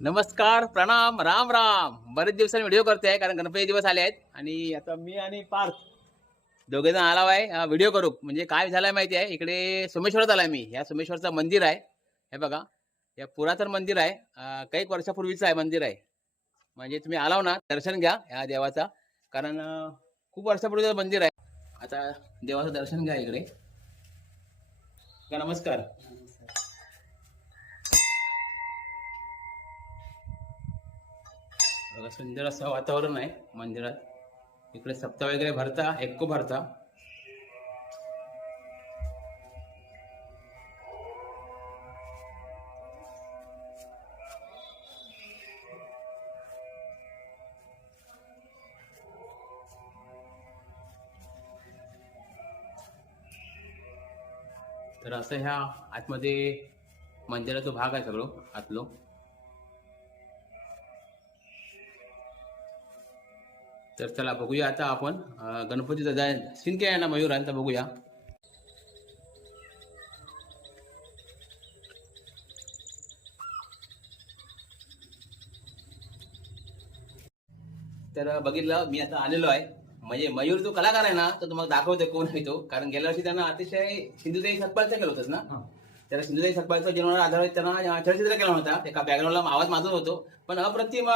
नमस्कार प्रणाम राम राम. बरेच दिवसांनी व्हिडिओ करते कारण गणपती दिवस आले आहेत. आणि आता मी आणि पार्थ दोघे जण आला आहे व्हिडिओ करू. म्हणजे काय झालंय माहिती आहे इकडे सोमेश्वरात आला मी. ह्या सोमेश्वरचं मंदिर आहे. हे बघा. हे पुरातन मंदिर आहे. काही वर्षापूर्वीचं आहे मंदिर आहे. म्हणजे तुम्ही आलाव हो ना दर्शन घ्या या देवाचा. कारण खूप वर्षापूर्वीचं मंदिर आहे. आता देवाचं दर्शन घ्या इकडे. नमस्कार? बघा सुंदर असं वातावरण आहे मंदिरात. इकडे सप्ताह वगैरे भरता एक्को भरता. तर असं ह्या आतमध्ये मंदिराचा भाग आहे सगळं आतलो. तर चला बघूया आता आपण. गणपतीचा जाय सीन आहे ना मयूरांचा बघूया. तर बघितलं मी आता आलेलो आहे. म्हणजे मयूर जो कलाकार आहे ना तो तुम्हाला दाखवतो कोण आहे तो. कारण गेल्या वर्षी त्यांना अतिशय सिंधुताई सतपालचा केलं होतंस ना? त्याला सिंधुताई सतपालचा जन्मावर आधारित त्यांना चलचित्र केला होता एका बॅकग्राऊंडला आवाज माझत होतो. पण अप्रतिम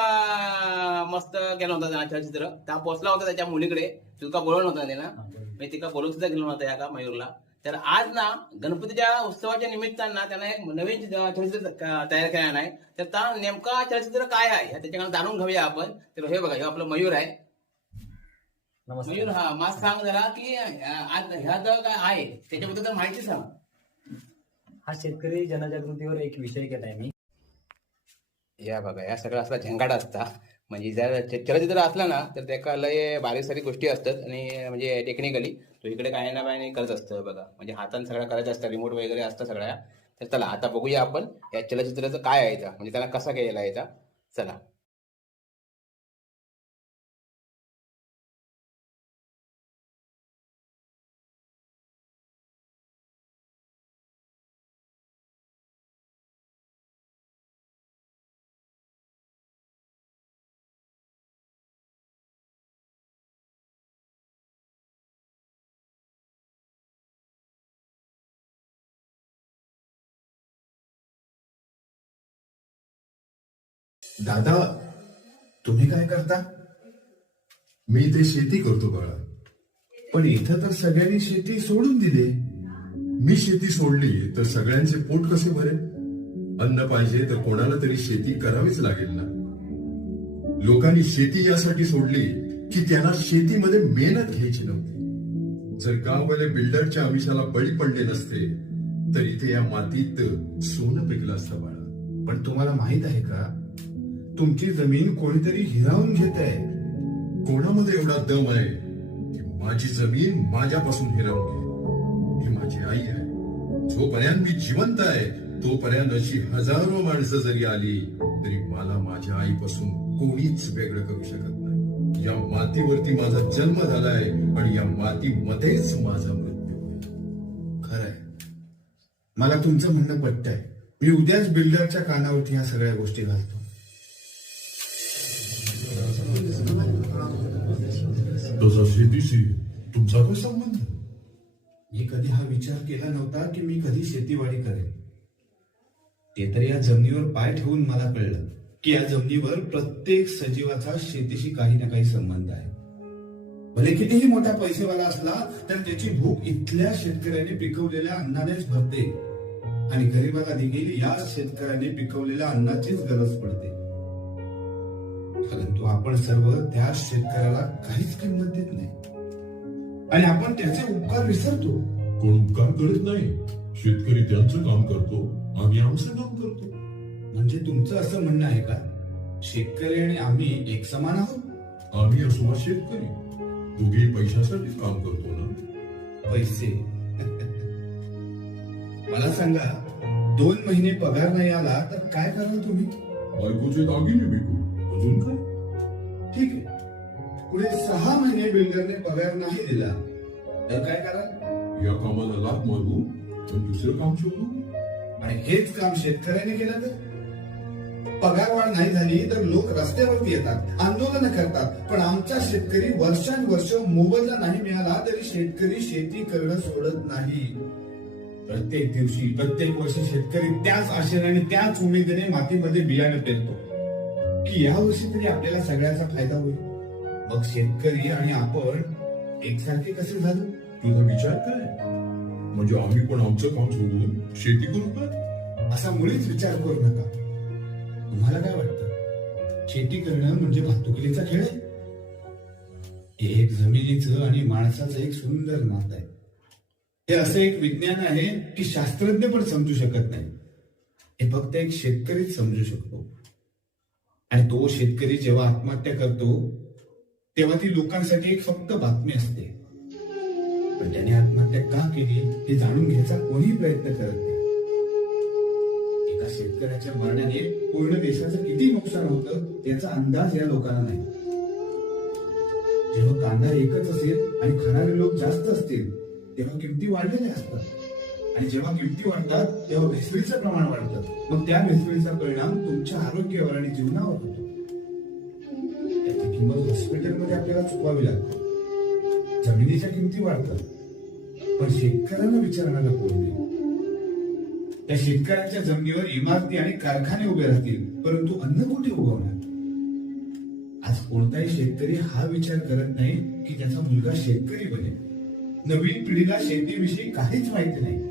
मस्त केला होता त्यांना चलचित्र. त्या पोचला होता त्याच्या मुलीकडे. तुका बोलवलं होता त्यानं मी तिका बोलून सुद्धा गेलो नव्हता या का मयूरला. तर आज ना गणपतीच्या उत्सवाच्या निमित्तानं त्यांना एक नवीन चलचित्र तयार केला आहे. तर त्या नेमका चलचित्र काय आहे त्याच्याकडे जाणून घेऊया आपण. तर हे बघा हे आपलं मयूर आहे. मयूर हा मला सांग जरा की आज ह्या जो काय आहे? त्याच्याबद्दल माहिती सांग. हा शेतकरी जनजागृतीवर एक विषय केलाय मी. या बघा या सगळं असला झंगाट असता म्हणजे जर चलचित्र असला ना तर त्याका लय बारीक सारी गोष्टी असतात आणि म्हणजे टेक्निकली तो इकडे काय ना काय करत असतं बघा. म्हणजे हातानं सगळं करायचं असतं रिमोट वगैरे असतं सगळ्या तर चला आता बघूया आपण या चलचित्राचं काय यायचा म्हणजे त्याला कसा केलेला यायचा चला. दादा तुम्ही काय करता? मी ते शेती करतो बाळा पण इथं तर सगळ्यांनी शेती सोडून दिली. मी शेती सोडली तर सगळ्यांचे पोट कसे भरेल? अन्न पाहिजे तर कोणाला तरी शेती करावीच लागेल ना? लोकांनी शेती यासाठी सोडली की त्यांना शेतीमध्ये मेहनत घ्यायची नव्हती. जर गाववाले बिल्डरच्या आमिषाला बळी पडले नसते तर इथे या मातीत सोनं पिकलं असतं बाळा. पण तुम्हाला माहीत आहे का तुमची जमीन कोणीतरी हिरावून घेत आहे कोणामध्ये एवढा दम आहे की माझी जमीन माझ्यापासून हिरावून घे. ही माझी आई आहे. जोपर्यंत मी जिवंत आहे तोपर्यंत अशी हजारो माणसं जरी आली तरी मला माझ्या आईपासून कोणीच वेगळं करू शकत नाही. या मातीवरती माझा जन्म झालाय आणि या मातीमध्येच माझा मृत्यू खरंय. मला तुमचं म्हणणं पटतंय. मी उद्याच बिल्डरच्या कानावरती ह्या सगळ्या गोष्टी घालतो. तसा शेतीशी तुमचा काय संबंध? मी कधी हा विचार केला नव्हता की मी कधी शेतीवाडी करेन. ते तर या जमिनीवर पाय ठेवून मला कळलं की या जमिनीवर प्रत्येक सजीवाचा शेतीशी काही ना काही संबंध आहे. भले कितीही मोठा पैसेवाला असला तर त्याची भूक इथल्या शेतकऱ्याने पिकवलेल्या अन्नानेच भरते. आणि गरीबाला देखील या शेतकऱ्याने पिकवलेल्या अन्नाचीच गरज पडते. परंतु आपण सर्व त्या शेतकऱ्याला काहीच किंमत देत नाही. आणि आपण त्याचे उपकार विसरतो. कोण उपकार करत नाही? शेतकरी त्यांचं काम करतो आम्ही आमचं काम करतो. म्हणजे तुमचं असं म्हणणं आहे का? शेतकरी आणि आम्ही एक समान आहोत? आम्ही असो शेतकरी. दोघेही पैशासाठीच काम करतो ना? पैसे. मला सांगा दोन महिने पगार नाही आला तर काय कराल तुम्ही? बायकोचे दागिने विकू. अजून काय? ठीक आहे. पुढे सहा महिने बिल्डरने पगार नाही दिला. तर काय कराल या कामाला लाभ मागू पण दुसरं काम शोधू. आणि हेच काम शेतकऱ्याने केलं तर? पगारवाढ नाही झाली तर लोक रस्त्यावरती येतात आंदोलन करतात. पण आमचा शेतकरी वर्षानुवर्ष मोबदला नाही मिळाला तरी शेतकरी शेती करणं सोडत नाही. प्रत्येक दिवशी प्रत्येक वर्ष शेतकरी त्याच आशेने आणि त्याच उमेदीने मातीमध्ये बियाणं पेरतो. की या वर्षी तरी आपल्याला सगळ्याचा फायदा होईल. मग शेतकरी आणि आपण एकसारखे कसे झालो? तुझा विचार काय म्हणजे आम्ही पण आमचं काम सोडून शेती करू का? असा मुळीच विचार करू नका. तुम्हाला काय वाटतं? शेती करणं म्हणजे भातुकलीचा खेळ आहे? एक जमिनीचं आणि माणसाचं एक सुंदर नातं आहे. हे असं एक विज्ञान आहे की शास्त्रज्ञ पण समजू शकत नाही. हे फक्त एक शेतकरीच समजू शकतो. आणि तो शेतकरी जेव्हा आत्महत्या करतो तेव्हा ती लोकांसाठी एक फक्त बातमी असते. पण त्याने आत्महत्या का केली हे जाणून घ्यायचा कोणीही प्रयत्न करत नाही. एका शेतकऱ्याच्या मरणाने पूर्ण देशाचं किती नुकसान होतं त्याचा अंदाज या लोकांना नाही. जेव्हा कांदा एकच असेल आणि खाणारे लोक जास्त असतील तेव्हा किमती वाढलेल्या असतात. आणि जेव्हा किमती वाढतात तेव्हा भेसळीचं प्रमाण वाढतं. मग त्या भेसळीचा परिणाम तुमच्या आरोग्यावर आणि जीवनावर होतो. त्याची किंमत हॉस्पिटलमध्ये आपल्याला चुकवावी लागते. जमिनीच्या किमती वाढतात. पण शेतकऱ्यांना विचारणारा कोण नाही त्या शेतकऱ्यांच्या जमिनीवर इमारती आणि कारखाने उभे राहतील परंतु अन्न कुठे उगवणार? आज कोणताही शेतकरी हा विचार करत नाही की त्याचा मुलगा शेतकरी बनेल. नवीन पिढीला शेतीविषयी काहीच माहिती नाही.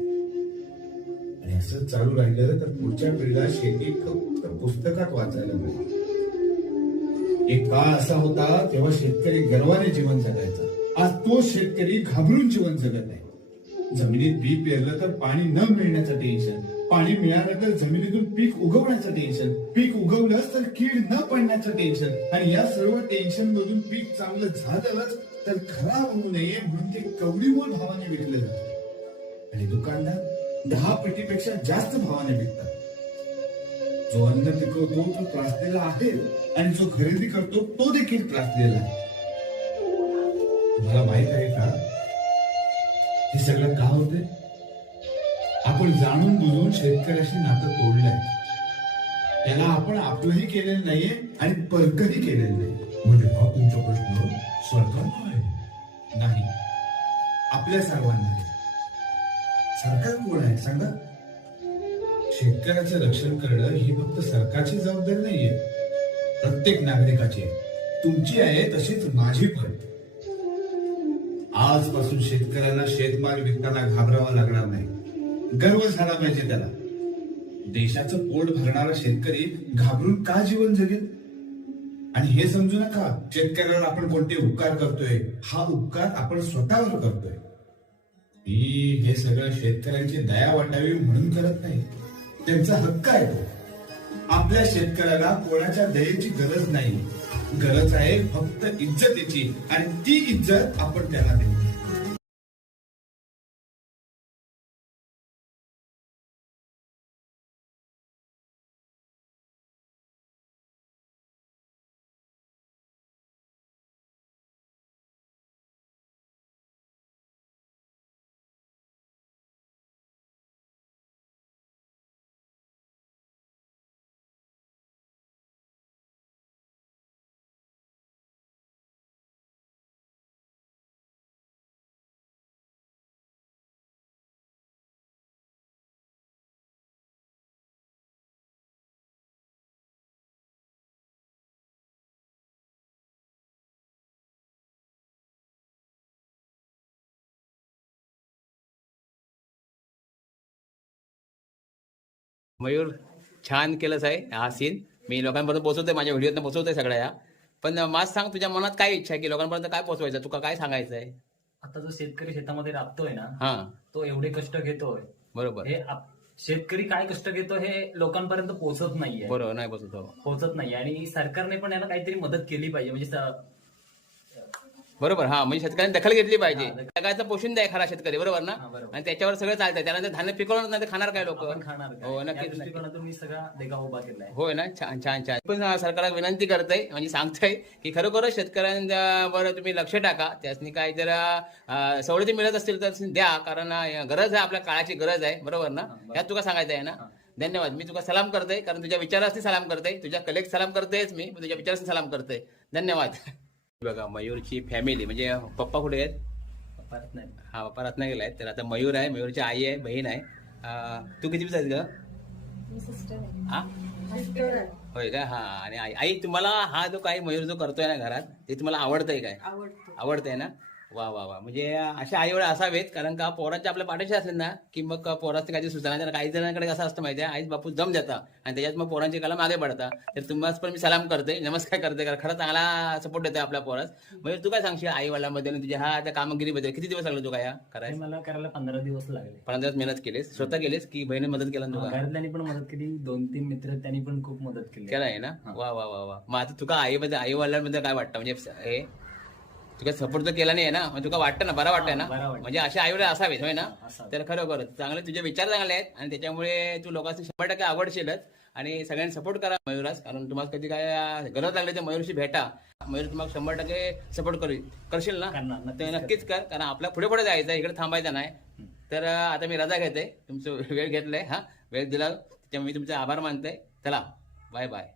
असं चालू राहिलं तर पुढच्या पिढीला शेती फक्त पुस्तकात वाचायला मिळेल. एक काळ असा होता तेव्हा शेतकरी गर्वाने जीवन जगायचा. आज तो शेतकरी घाबरून जीवन जगत आहे जमिनीत बी पेरलं तर पाणी न मिळण्याचं टेन्शन पाणी मिळालं तर जमिनीतून पीक उगवण्याचं टेन्शन पीक उगवलं तर कीड न पडण्याचं टेन्शन आणि या सर्व टेन्शन मधून पीक चांगलं झालंच तर खराब होऊ नये म्हणून ते कवडीमोल भावाने विकलं जात. आणि दुकानदार? दहा पेटीपेक्षा जास्त भावाने विकतात. जो अन्न पिकवतो तो त्रासलेला आहे आणि जो खरेदी करतो तो देखील त्रासलेला आहे. तुम्हाला माहीत आहे का? हे सगळं का होते आपण जाणून बुजून शेतकऱ्याशी नातं तोडलंय. त्याला आपण आपलंही केलेलं नाहीये आणि परकही केलेलं नाही म्हणजे हा तुमचा प्रश्न सरकारला आहे? नाही. आपल्या सर्वांना आहे. सरकार कोण आहे? सांगा. शेतकऱ्याचं रक्षण करणं ही फक्त सरकारची जबाबदारी नाहीये. प्रत्येक नागरिकाची. तुमची आहे तशीच माझी पण. आजपासून शेतकऱ्यांना शेतमाल विकताना घाबरावा लागणार नाही. गर्व झाला पाहिजे त्याला. देशाचं पोट भरणारा शेतकरी घाबरून का जीवन जगेल? आणि हे समजू नका शेतकऱ्यावर आपण कोणते उपकार करतोय? हा उपकार आपण स्वतःवर करतोय. मी हे सगळं शेतकऱ्यांची दया वाटावी म्हणून करत नाही. त्यांचा हक्क आहे तो. आपल्या शेतकऱ्याला कोणाच्या दयेची गरज नाही. गरज आहे फक्त इज्जतीची. आणि ती इज्जत आपण त्याला देऊ. मयूर छान केलंच आहे हा सीन मी लोकांपर्यंत पोहोचवतोय माझ्या व्हिडिओत पोहोचवतोय सगळ्या या. पण मला सांग तुझ्या मनात काय इच्छा आहे की लोकांपर्यंत काय पोहोचवायचं तुका काय सांगायचं आहे आता जो शेतकरी शेतामध्ये राबतोय ना हा. तो एवढे कष्ट घेतोय. बरोबर. हे आप- शेतकरी काय कष्ट घेतो हे लोकांपर्यंत पोहोचत नाहीये. बरोबर नाही पोहोचवतो पोहोचत नाही आणि सरकारने पण याला काहीतरी मदत केली पाहिजे. म्हणजे स- बरोबर हा म्हणजे शेतकऱ्यांनी दखल घेतली पाहिजे. जगाचा पोषण द्या खरा शेतकरी बरोबर ना. आणि त्याच्यावर सगळं चालतंय. त्यानंतर धान्य पिकवणार नाही तर खाणार काय लोक? हो होय ना? छान छान छान. पण सरकारला विनंती करतोय म्हणजे सांगतोय की खरोखरच शेतकऱ्यांवर तुम्ही लक्ष टाका. त्यासनी काही जर सवलती मिळत असतील तर द्या कारण गरज आहे आपल्या काळाची गरज आहे बरोबर ना. यात तुका सांगायचं आहे ना. धन्यवाद. मी तुला सलाम करते कारण तुझ्या विचारासाठी सलाम करते तुझ्या कलेक्ट सलाम करतेच मी तुझ्या विचारासाठी सलाम करते धन्यवाद. बघा मयूरची फॅमिली म्हणजे पप्पा कुठे आहेत? हा पप्पा रत्नागिरीला आहेत. तर आता मयूर आहे मयूरची आई आहे बहीण आहे. तू किती आहेस ग? हा? होय का? हा आणि आई आई तुम्हाला हा जो काही मयूर जो करतोय ना घरात ते तुम्हाला आवडतंय काय? आवडतो. आवडतंय ना? वा वा वा. म्हणजे असे आई वडील असावेत कारण का पोरांच्या आपल्या पाठीशी असले ना की मग पोराचं काही सुचना काही जणांकडे कसं असतं माहिती आहे आईच बापू जम जाता आणि त्याच्यात मग पोरांची कला मागे पडता. तर तुम्हाला पण मी सलाम करते नमस्कार करते कारण खरं चांगला सपोर्ट देते आपल्या पोरास. म्हणजे तू काय सांगशील आई वडिलांबद्दल तुझ्या हा त्या कामगिरीबद्दल? किती दिवस लागले तू काय करायला? मला करायला पंधरा दिवस लागले. पंधरा दिवस मेहनत केलीस? स्वतः केलीस की बहिणी मदत केला तुला? घरातल्यांनी पण मदत केली दोन तीन मित्र त्यांनी पण खूप मदत केली. केलं आहे ना? वा वा वा वा. मग आता तुका आईबद्दल आई वडिलांबद्दल काय वाटतं? म्हणजे हे तुका सपोर्ट तर केला नाही ना? मग तुका वाटतं ना? बरं वाटतंय ना? हा. म्हणजे असे आई वडील असावेत होय ना. तर खरोखर चांगले तुझे विचार चांगले आहेत आणि त्याच्यामुळे तू लोकांची शंभर टक्के आवडशीलच आणि सगळ्यांनी सपोर्ट करा मयुरास कारण तुम्हाला कधी काय गरज लागली तर मयूरशी भेटा. मयूर तुम्हाला शंभर टक्के सपोर्ट करू करशील ना? करणार, नक्कीच कर कारण आपल्या पुढे पुढे जायचं इकडे थांबायचं नाही. तर आता मी रजा घेते. तुमचं वेळ घेतलाय हा? वेळ दिला त्याच्यामुळे मी तुमचे आभार मानते चला बाय बाय